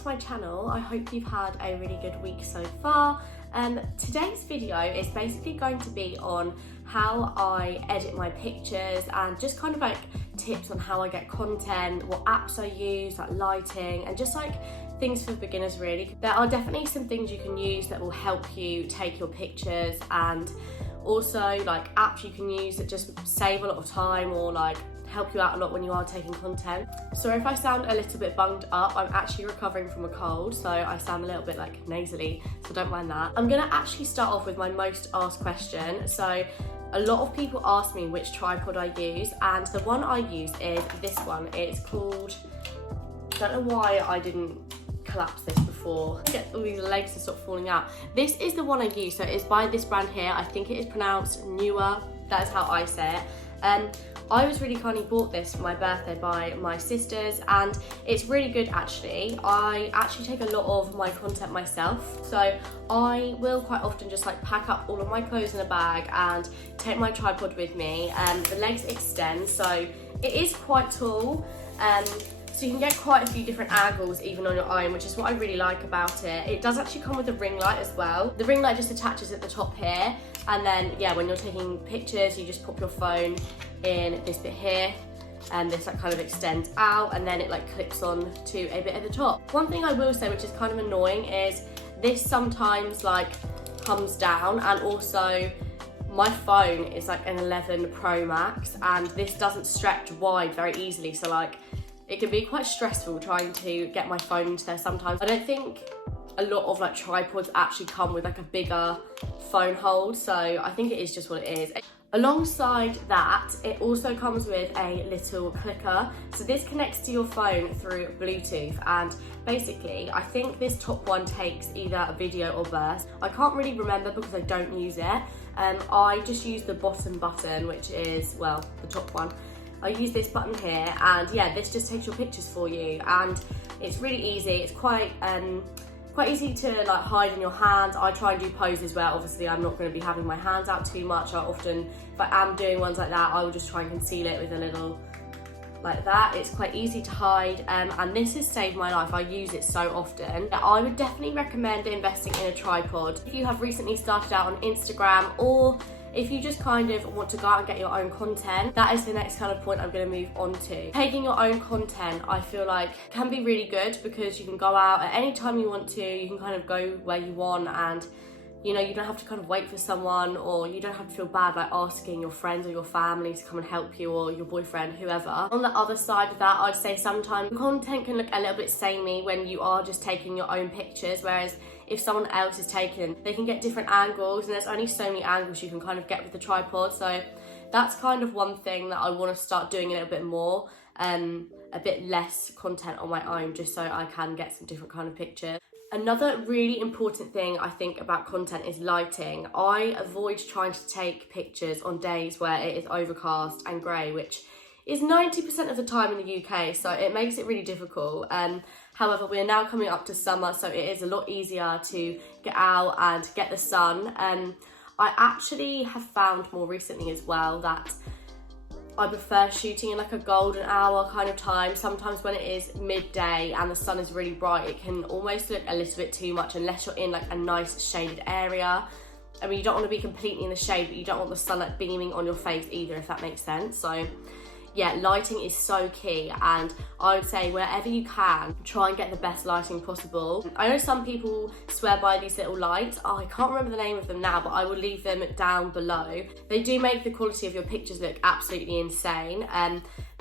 to my channel. I hope you've had a really good week so far. Today's video is basically going to be on how I edit my pictures and just kind of like tips on how I get content, what apps I use, like lighting, and just like things for beginners really. There are definitely some things you can use that will help you take your pictures, and also like apps you can use that just save a lot of time or like help you out a lot when you are taking content. So if I sound a little bit bunged up, I'm actually recovering from a cold, so I sound a little bit like nasally, so don't mind that. I'm gonna actually start off with my most asked question. So a lot of people ask me which tripod I use, and the one I use is this one. It's called, I don't know why I didn't collapse this before. Get all these legs to stop falling out. This is the one I use, so it's by this brand here. I think it is pronounced Newer. That is how I say it. I was really kindly bought this for my birthday by my sisters, and it's really good actually. I actually take a lot of my content myself, so I will quite often just like pack up all of my clothes in a bag and take my tripod with me. The legs extend, so it is quite tall, so you can get quite a few different angles even on your own, which is what I really like about it. It does actually come with a ring light as well. The ring light just attaches at the top here, and then yeah, when you're taking pictures you just pop your phone in this bit here, and this like kind of extends out, and then it like clips on to a bit at the top. One thing I will say, which is kind of annoying, is this sometimes like comes down, and also my phone is like an 11 Pro Max, and this doesn't stretch wide very easily, so like it can be quite stressful trying to get my phone into there sometimes. I don't think a lot of like tripods actually come with like a bigger phone hold, so I think it is just what it is. Alongside that, it also comes with a little clicker. So this connects to your phone through Bluetooth, and basically I think this top one takes either a video or burst. I can't really remember because I don't use it. I just use the bottom button, which is, well, the top one. I use this button here, and yeah, this just takes your pictures for you, and it's really easy. It's quite easy to like hide in your hands. I try and do poses where obviously I'm not going to be having my hands out too much. I often, if I am doing ones like that, I will just try and conceal it with a little like that. It's quite easy to hide, and this has saved my life. I use it so often. I would definitely recommend investing in a tripod if you have recently started out on Instagram, or if you just kind of want to go out and get your own content. That is the next kind of point I'm going to move on to. Taking your own content, I feel like, can be really good because you can go out at any time you want to. You can kind of go where you want, and you know, you don't have to kind of wait for someone, or you don't have to feel bad like asking your friends or your family to come and help you, or your boyfriend, whoever. On the other side of that, I'd say sometimes content can look a little bit samey when you are just taking your own pictures, whereas if someone else is taking, they can get different angles, and there's only so many angles you can kind of get with the tripod. So that's kind of one thing that I want to start doing a little bit more, a bit less content on my own, just so I can get some different kind of pictures. Another really important thing I think about content is lighting. I avoid trying to take pictures on days where it is overcast and grey, which is 90% of the time in the UK, so it makes it really difficult. However, we are now coming up to summer, so it is a lot easier to get out and get the sun. I actually have found more recently as well that I prefer shooting in like a golden hour kind of time. Sometimes when it is midday and the sun is really bright, it can almost look a little bit too much unless you're in like a nice shaded area. I mean, you don't want to be completely in the shade, but you don't want the sunlight beaming on your face either, if that makes sense. So yeah, lighting is so key, and I would say wherever you can, try and get the best lighting possible. I know some people swear by these little lights. I can't remember the name of them now, but I will leave them down below. They do make the quality of your pictures look absolutely insane,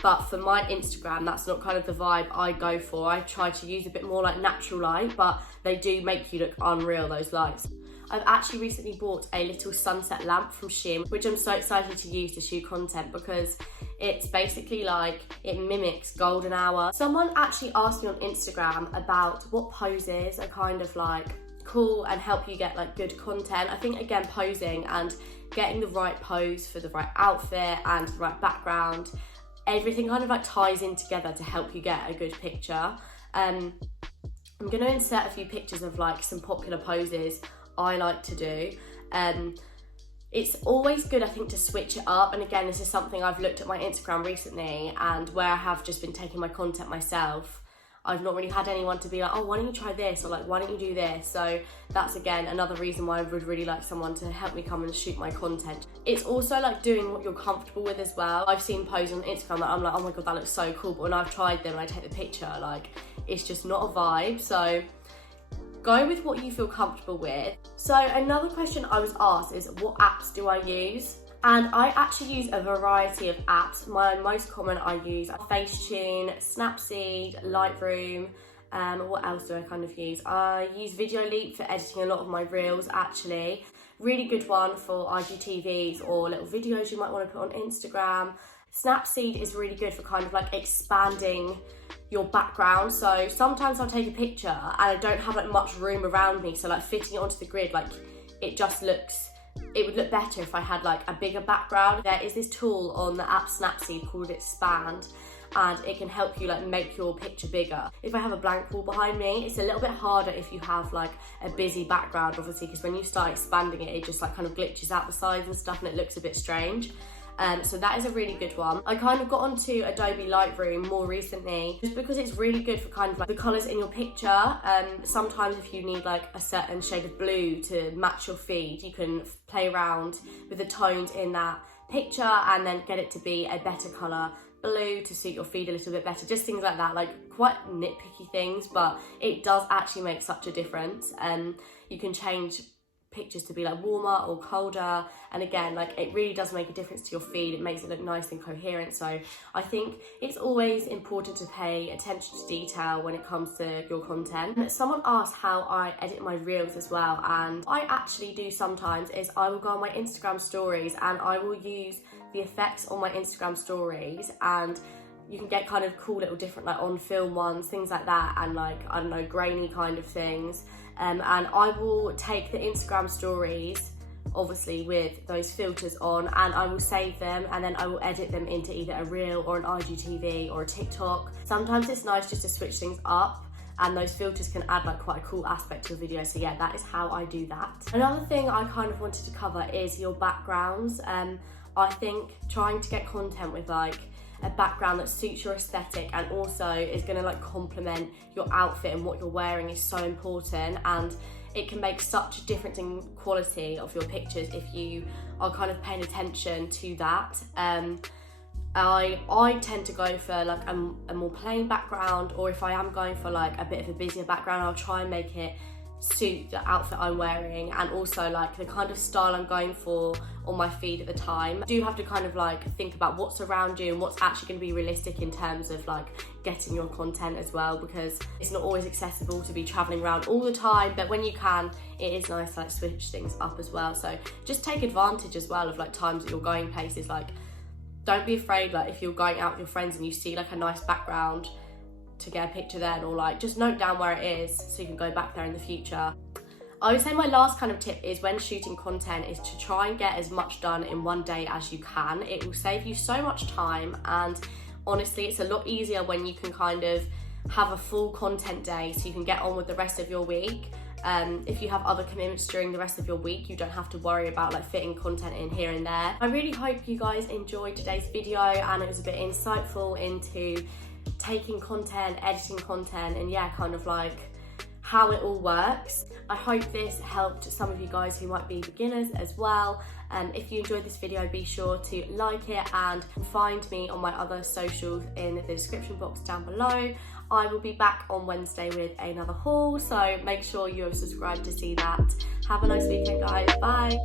but for my Instagram, that's not kind of the vibe I go for. I try to use a bit more like natural light, but they do make you look unreal, those lights. I've actually recently bought a little sunset lamp from Shein, which I'm so excited to use to shoot content because it's basically like, it mimics golden hour. Someone actually asked me on Instagram about what poses are kind of like cool and help you get like good content. I think again, posing and getting the right pose for the right outfit and the right background, everything kind of like ties in together to help you get a good picture. I'm going to insert a few pictures of like some popular poses I like to do. It's always good, I think, to switch it up, and again, this is something I've looked at my Instagram recently, and where I have just been taking my content myself, I've not really had anyone to be like, oh, why don't you try this, or like, why don't you do this? So that's again another reason why I would really like someone to help me come and shoot my content. It's also like doing what you're comfortable with as well. I've seen posts on Instagram that I'm like, oh my god, that looks so cool, but when I've tried them and I take the picture, like, it's just not a vibe. So go with what you feel comfortable with. So another question I was asked is, what apps do I use? And I actually use a variety of apps. My most common I use are Facetune, Snapseed, Lightroom. What else do I kind of use? I use Videoleap for editing a lot of my reels actually. Really good one for IGTVs or little videos you might want to put on Instagram. Snapseed is really good for kind of like expanding your background. So sometimes I'll take a picture and I don't have like much room around me, so like fitting it onto the grid, like it would look better if I had like a bigger background. There is this tool on the app Snapseed called Expand, and it can help you like make your picture bigger. If I have a blank wall behind me, it's a little bit harder if you have like a busy background, obviously, because when you start expanding it, it just like kind of glitches out the sides and stuff and it looks a bit strange. So that is a really good one. I kind of got onto Adobe Lightroom more recently just because it's really good for kind of like the colours in your picture. Sometimes if you need like a certain shade of blue to match your feed, you can play around with the tones in that picture and then get it to be a better colour blue to suit your feed a little bit better. Just things like that, like quite nitpicky things, but it does actually make such a difference. You can change pictures to be like warmer or colder, and again, like, it really does make a difference to your feed. It makes it look nice and coherent. So I think it's always important to pay attention to detail when it comes to your content. Someone asked how I edit my reels as well, and I actually do sometimes is I will go on my Instagram stories and I will use the effects on my Instagram stories, and you can get kind of cool little different like on film ones, things like that, and like, I don't know, grainy kind of things. And I will take the Instagram stories, obviously with those filters on, and I will save them, and then I will edit them into either a reel or an IGTV or a TikTok. Sometimes it's nice just to switch things up, and those filters can add like quite a cool aspect to a video. So yeah, that is how I do that. Another thing I kind of wanted to cover is your backgrounds. I think trying to get content with like a background that suits your aesthetic and also is going to like complement your outfit and what you're wearing is so important, and it can make such a difference in quality of your pictures if you are kind of paying attention to that. I tend to go for like a more plain background, or if I am going for like a bit of a busier background, I'll try and make it suit the outfit I'm wearing and also like the kind of style I'm going for on my feed at the time. You do have to kind of like think about what's around you and what's actually going to be realistic in terms of like getting your content as well, because it's not always accessible to be traveling around all the time, but when you can, it is nice to like switch things up as well. So just take advantage as well of like times that you're going places. Like, don't be afraid, like if you're going out with your friends and you see like a nice background, to get a picture then, or like just note down where it is so you can go back there in the future. I would say my last kind of tip is when shooting content is to try and get as much done in one day as you can. It will save you so much time, and honestly it's a lot easier when you can kind of have a full content day so you can get on with the rest of your week. If you have other commitments during the rest of your week, you don't have to worry about like fitting content in here and there. I really hope you guys enjoyed today's video and it was a bit insightful into taking content, editing content, and yeah, kind of like how it all works. I hope this helped some of you guys who might be beginners as well. If you enjoyed this video, be sure to like it and find me on my other socials in the description box down below. I will be back on Wednesday with another haul, so make sure you have subscribed to see that. Have a nice weekend, guys. Bye.